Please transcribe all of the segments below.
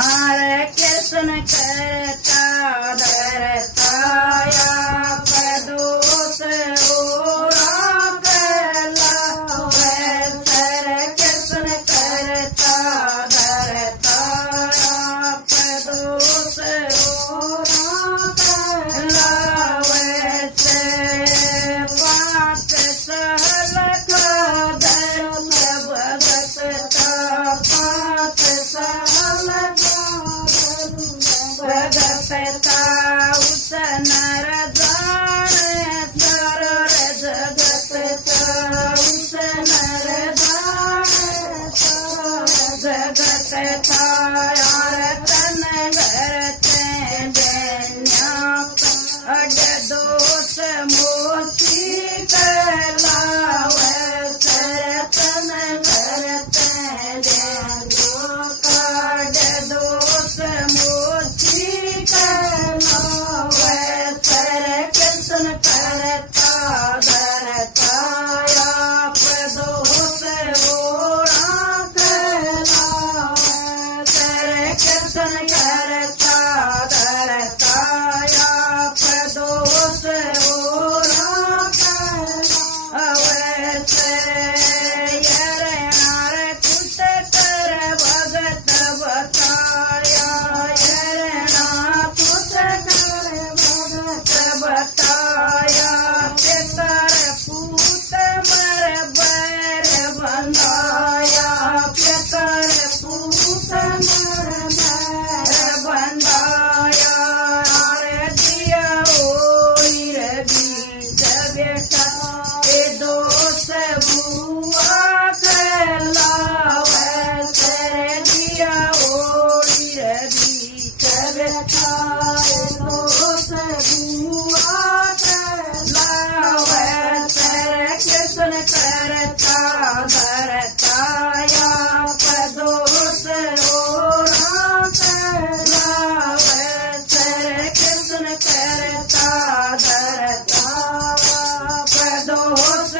आरे कृष्ण करता धरताया प्रदोष कृष्ण करता धरताया प्रदोष पाठ सहल भगत उस नर जाने सर जगत उस नर जाने जगत यार तन भरते दैन्या अड दोष मोती कलावे सर तन भरते दैन्या अड दोष मोती कृष्ण करता धरताया प्रदोष कृष्ण करता धरताया प्रदोष कुट कर भगत बताया बताया प्यकर पूत मर बैर बंधाया प्यकर पूत मर बैर बंधाया रे दिया ओर बीच बेटा ए दोष बुआ कहलावे तेरे दिया ओर बीच बेटा ए दोष कृष्ण करता धरताया प्रदोष कृष्ण करता धरताया प्रदोष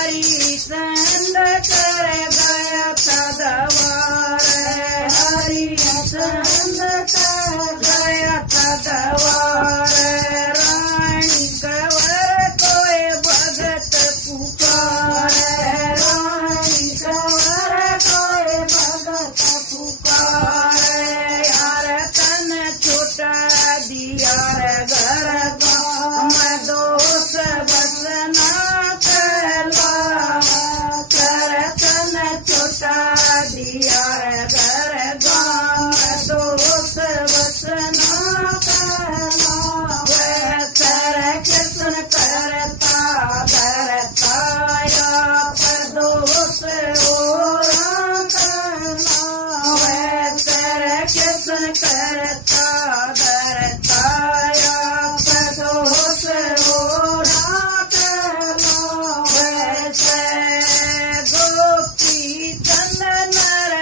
हरिचंद कर गया तदवार हरिचंद कर गया तदवार रानी कंवर कोई भगत पुकारे रानी कंवर कोई भगत पुकारे यार तन छोटा दिया रे घर मैं दोष बसना तन छोटा दिया रे घर दोष बसना कृष्ण करता धरताया प्रदोष कृष्ण करता धरताया प्रदोष गोपी चंद नर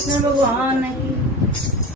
कृष्ण भगवान की